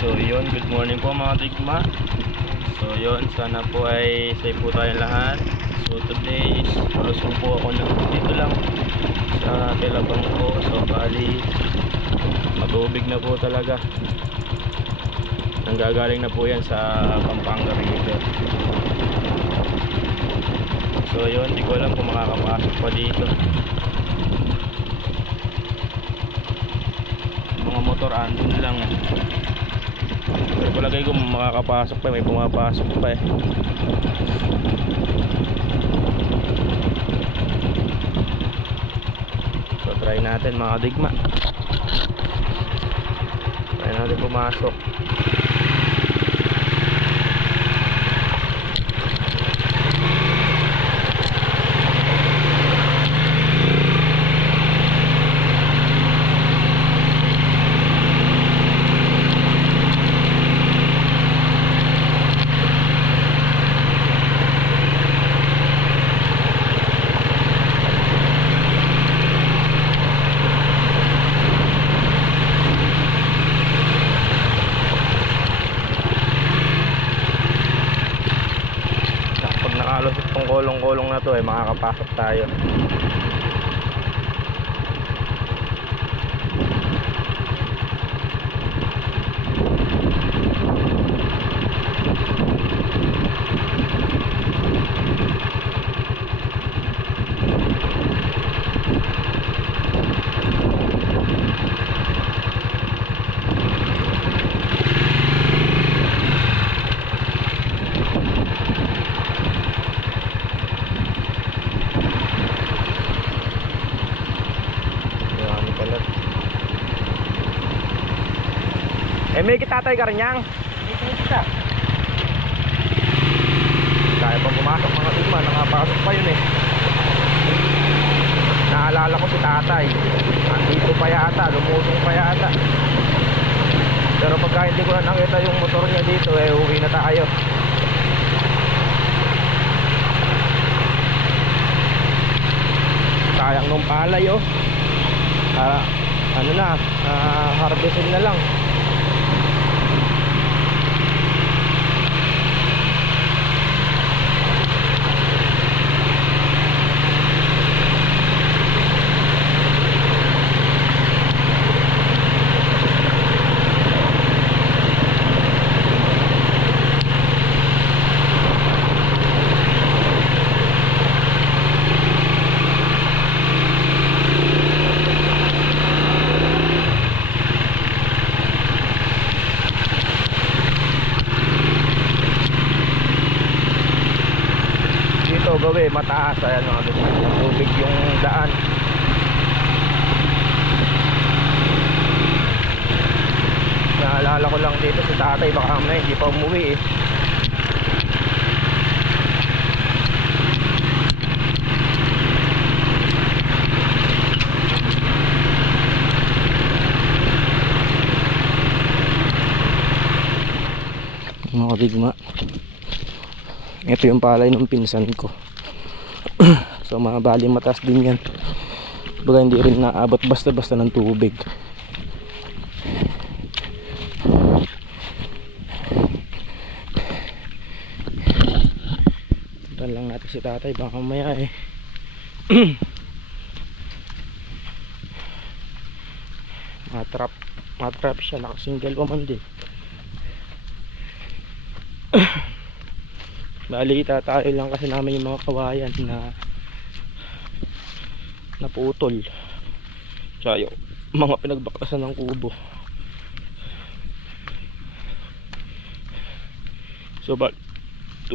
So yun, good morning po mga digma. So yun, sana po ay safe po tayong lahat. So today is malusong po ako dito lang sa Telabang po. So bali matubig na po talaga. Nanggagaling na po yan sa Pampanga River. So yun, di ko alam kung makakapasok pa dito. Mga motor andun lang eh. Pero palagay ko makakapasok pa, may pumapasok pa eh. So try natin mga digma. Try natin pumasok. Nakalusot tong kolong-kolong na to eh, makakapasok tayo. Eh may kitatay ka rin yang? May kita. Kaya pang pumasok mga digma, nakapasok pa yun eh. Naalala ko si tatay, nandito pa yata, lumusong pa yata. Pero pagka hindi ko na nakita yung motor niya dito eh, uwi na tayo. Sayang nung palay oh. Ano na, harvesting na lang. Gawi mataas, ayan mga tubig yung daan. Naalala ko lang dito si tatay, baka na hindi pa umuwi eh. mga digma. Ito yung palay ng pinsan ko. So mga bali mataas din yan. Baga hindi rin naabot basta-basta ng tubig. Puntan lang natin si tatay, baka mamaya matrap siya, nakasingle pa man din. Bali tayo lang kasi namin yung mga kawayan na naputol, tsaka yung mga pinagbakasan ng kubo. So 2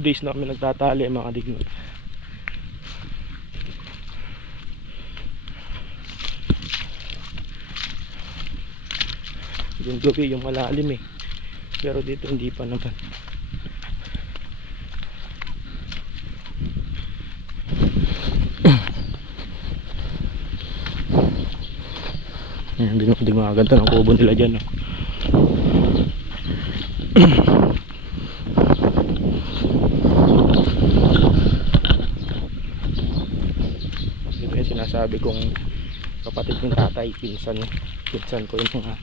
days na kami nagtatali mga digma. Yung gabi yung malalim pero dito hindi pa naman. Hindi magaganda ng kubo nila dyan. Ito yung sinasabi kong kapatid ng tatay, pinsan ko yung mga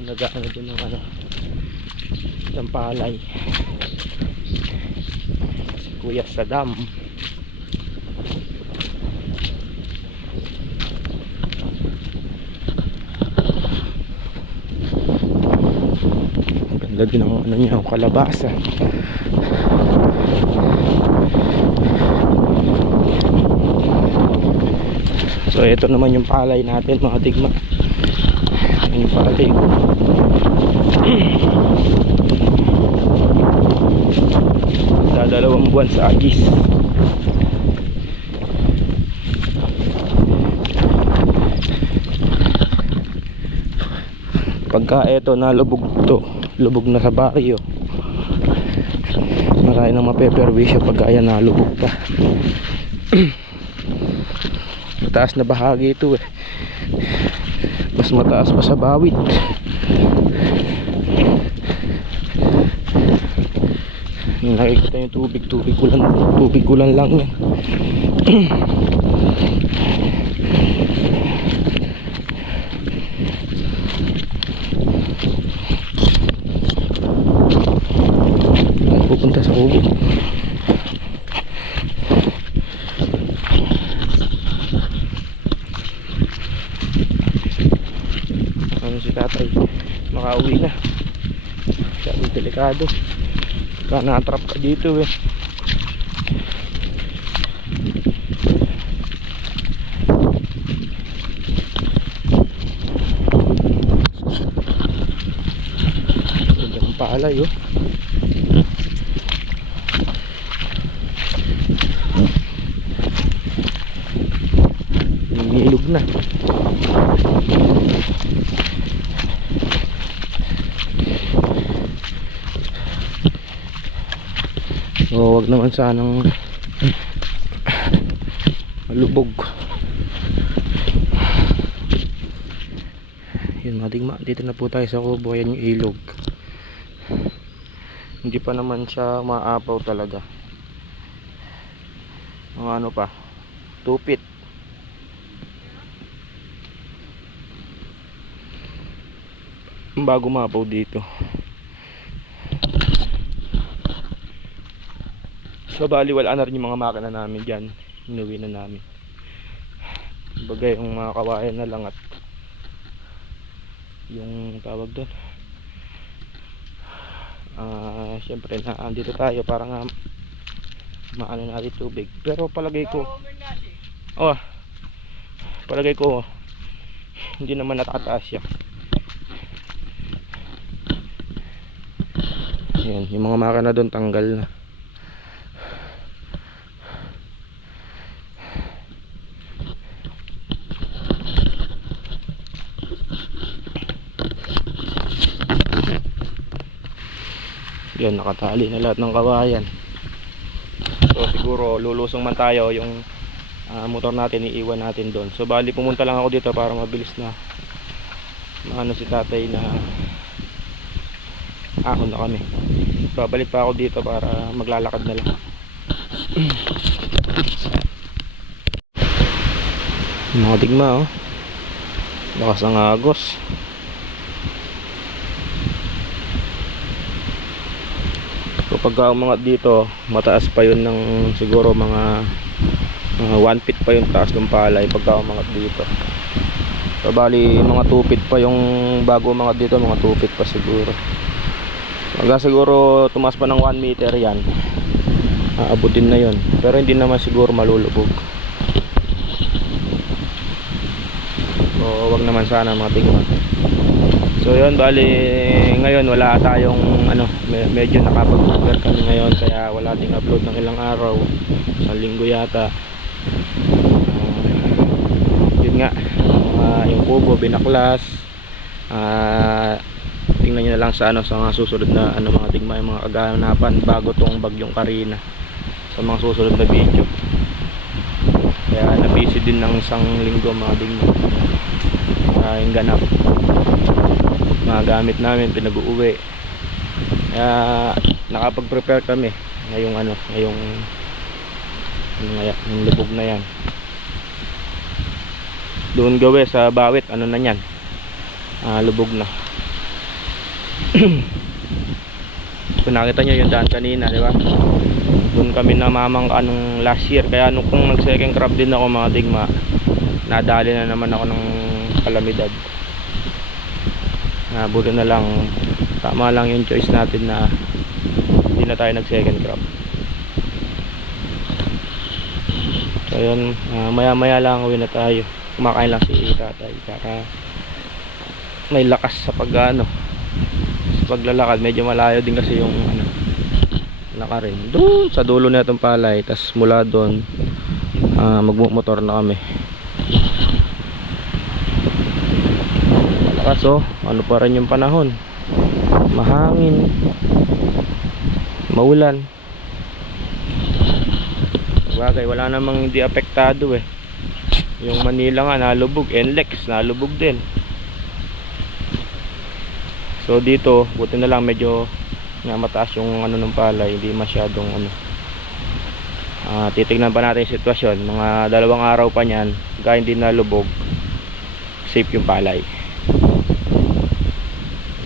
nag-ano din ng ng palay, si Kuya Saddam. Ganda din ang niya, kalabasa. So ito naman yung palay natin mga digma. Yung palay ko. Dalawang buwan sa agis. Pagka ito nalubog to, lubog na sa baryo, marami nang mapeperwisyo pagka yan nalubog pa. Mataas na bahagi ito mas mataas pa sa bawit. Nakikita yung tubig kulan lang yan. Pupunta sa kubo. Si tatay makauwi na. Sabi delikado. Baka na-trap ka dito Ang palay nilog na. So wag naman sanang malubog. Yun mga digma, dito na po tayo sa kubo. Ayan yung ilog. Hindi pa naman siya maapaw talaga. Mga ano pa, 2 feet. Bago maapaw dito. So bali wala na rin yung mga makina namin dyan. Inuwi na namin. Bagay yung mga kawayan na lang at yung tawag doon. Siyempre na andito tayo para nga maano natin tubig. Pero palagay ko hindi naman natataas yan. Yan, yung mga makina doon tanggal na. Yan, nakatali na lahat ng kawayan. So siguro lulusong man tayo, yung motor natin iiwan natin doon. So bali pumunta lang ako dito para mabilis na maano si tatay na ahon na kami. babalik pa ako dito para maglalakad na lang. Mga digma oh, lakas ng agos. So pagka umangat dito, mataas pa yun ng siguro mga 1 feet pa yung taas ng palay pagka umangat dito. So bali mga 2 feet pa yung bago umangat dito, mga 2 feet pa siguro. Hanggang siguro tumaas pa ng 1 meter yan, aabutin na yun, pero hindi naman siguro malulubog. So wag naman sana mga tigma. So yun, bali ngayon wala tayong medyo nakapag-cover kami ngayon, kaya wala ting upload ng ilang araw, sa linggo yata. Yun nga, yung kubo binaklas. Tingnan nyo na lang sa sa mga susunod na mga tigma, yung mga kaganapan bago tong bagyong Karina, sa mga susunod na video. Kaya na-busy din ng isang linggo mga tigma, yung ganap mga gamit namin pinag-uuwi. Kaya nakapag-prepare kami ngayong lubog na yan. Doon gawe sa bawit na yan, lubog na. Kung nakita nyo yung daan kanina, di ba? Doon kami namamangka nung last year. Kaya nung nag second crop din ako mga digma, nadali na naman ako ng kalamidad. Buti na lang, tama lang yung choice natin na hindi na tayo nag second crop. So yun, maya maya lang uwi na tayo. Kumakain lang si tatay para may lakas sa sa paglalakad. Medyo malayo din kasi yung lakarin doon sa dulo na itong palay, tas mula doon magmumotor na kami. Kaso pa rin yung panahon, mahangin, maulan. Bagay, wala namang hindi apektado yung Manila nga nalubog, NLEX nalubog din. So dito buti na lang medyo mataas yung ng palay, hindi masyadong titignan pa natin yung sitwasyon. Mga 2 araw pa niyan, kaya hindi nalubog, safe yung palay.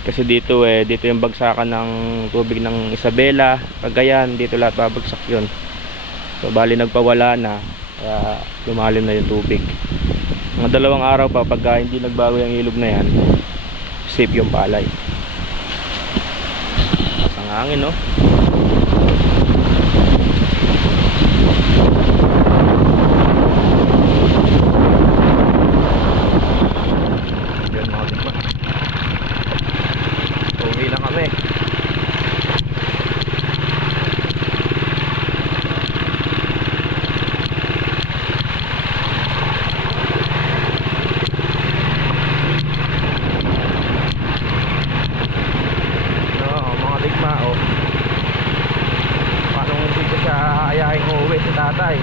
Kasi dito dito yung bagsakan ng tubig ng Isabela, Cagayan, dito lahat babagsak yun. So bali nagpawala na, kaya lumalim na yung tubig. Mga 2 araw pa, pagka hindi nagbago yung ilog na yan, safe yung palay. Ang hangin no. Yan mga digma, uwi na kami. Tatay,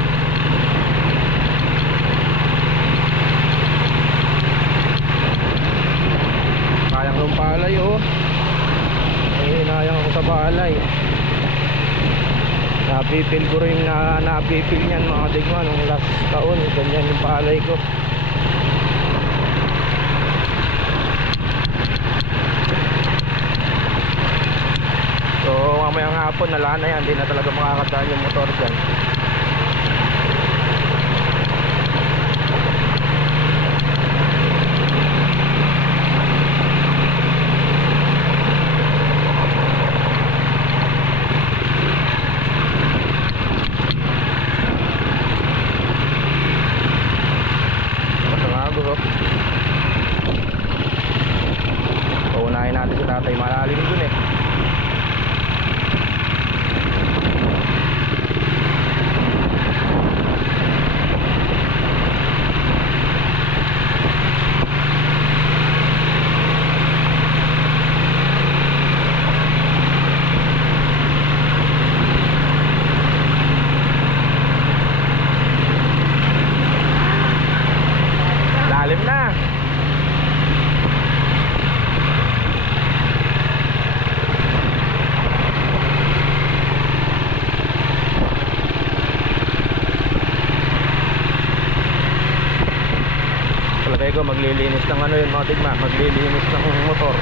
kayang ng palay hinayang ako sa palay. Napipil ko rin napipil niyan mga digma nung last taon, ganyan yung palay ko. So mamayang hapon nala na yan, hindi na talaga makakataan yung motor dyan. Paunahin natin si tatay, malalim dun lalim na. maglilinis ng ano yun mga digma, maglilinis ng motor.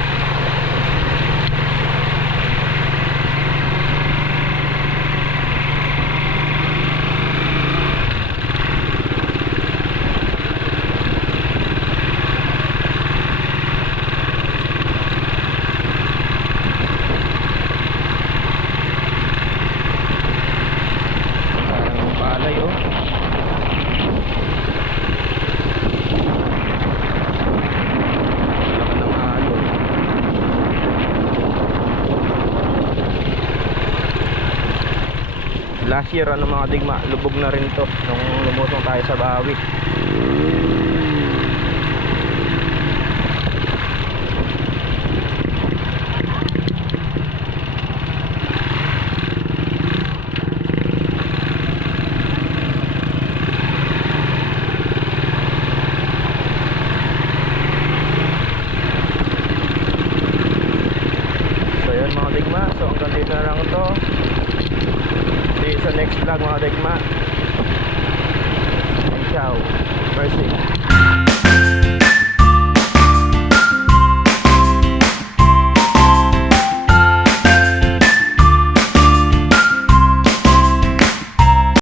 Parang palay oh. Laki ng alon. Last year ano mga digma, lubog na rin to nung lumusong tayo sa Bawi. So yun mga digma, so hanggang dito na lang to. See you sa next vlog mga digma. And ciao. Mercy.